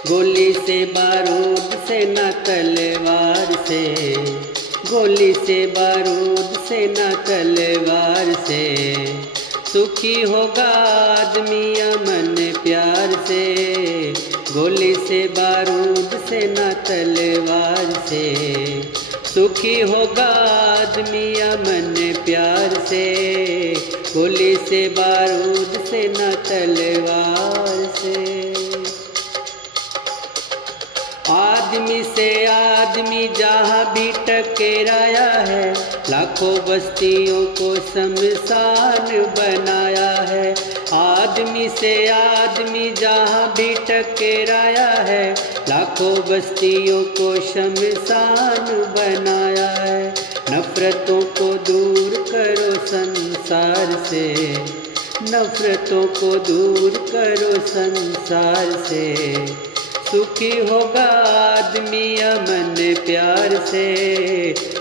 गोली से बारूद से न तलवार से, गोली से बारूद से न तलवार से, सुखी होगा आदमी अमन प्यार से। गोली से बारूद से न तलवार से, सुखी होगा आदमी अमन प्यार से। गोली से बारूद से न तलवार से। आदमी से आदमी जहाँ भी टकराया है, लाखों बस्तियों को शमशान बनाया है। आदमी से आदमी जहाँ भी टकराया है, लाखों बस्तियों को शमशान बनाया है। नफरतों को दूर करो संसार से, नफरतों को दूर करो संसार से, सुखी होगा आदमी अमन प्यार से।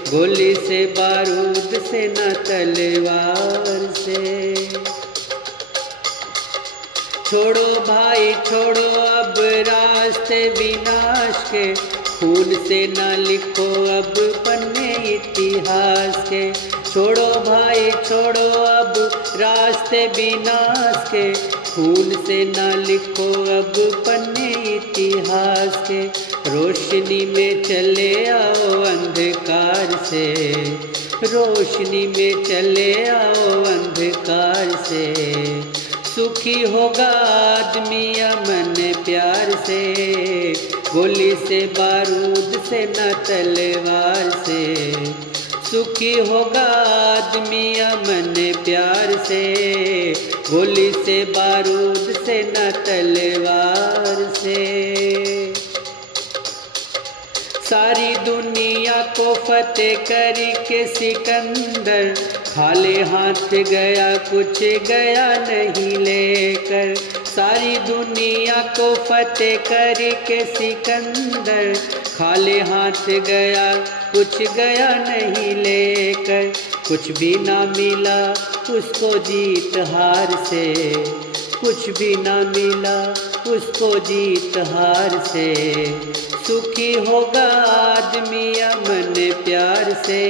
गोली से बारूद से न तलवार से। छोड़ो भाई छोड़ो अब रास्ते विनाश के, खून से न लिखो अब पन्ने इतिहास के। छोड़ो भाई छोड़ो अब रास्ते विनाश के, खून से न लिखो अब पन्ने इतिहास के। रोशनी में चले आओ अंधकार से, रोशनी में चले आओ अंधकार से, सुखी होगा आदमी अमन प्यार से। गोली से बारूद से न तलवार से, सुखी होगा आदमी अमन प्यार से। गोली से बारूद से न तलवार से। सारी दुनिया को फतेह करके सिकंदर, खाली हाथ गया कुछ गया नहीं लेकर। सारी दुनिया को फतेह करके सिकंदर, खाली हाथ गया कुछ गया नहीं लेकर। कुछ भी ना मिला उसको जीत हार से, कुछ भी ना मिला उसको जीत हार से, सुखी होगा आदमी अमन प्यार से।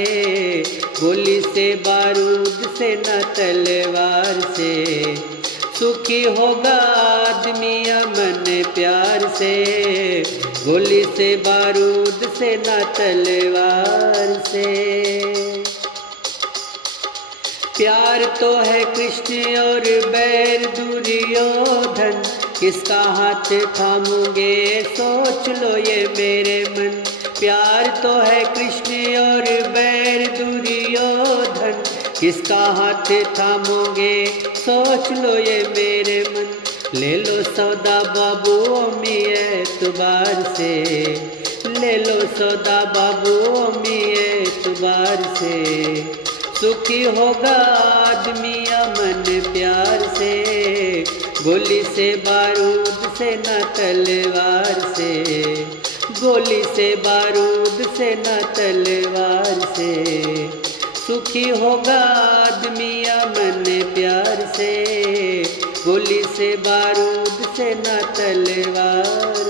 गोली से बारूद से न तलवार से, सुखी होगा आदमी अमन प्यार से। गोली से बारूद से न तलवार से। प्यार तो है कृष्ण और बैर दुर्योधन, किसका हाथ थामोगे सोच लो ये मेरे मन। प्यार तो है कृष्ण और बैर दुर्योधन, किसका हाथ थामोगे सोच लो ये मेरे मन। ले लो सौदा बाबू अम्मी एतबार से, ले लो सौदा बाबू अम्मी एतबार से, सुखी होगा आदमी अमन प्यार से। गोली से बारूद से न तलवार से, गोली से बारूद से न तलवार से, सुखी होगा आदमी अमन प्यार से। गोली से बारूद से न तलवार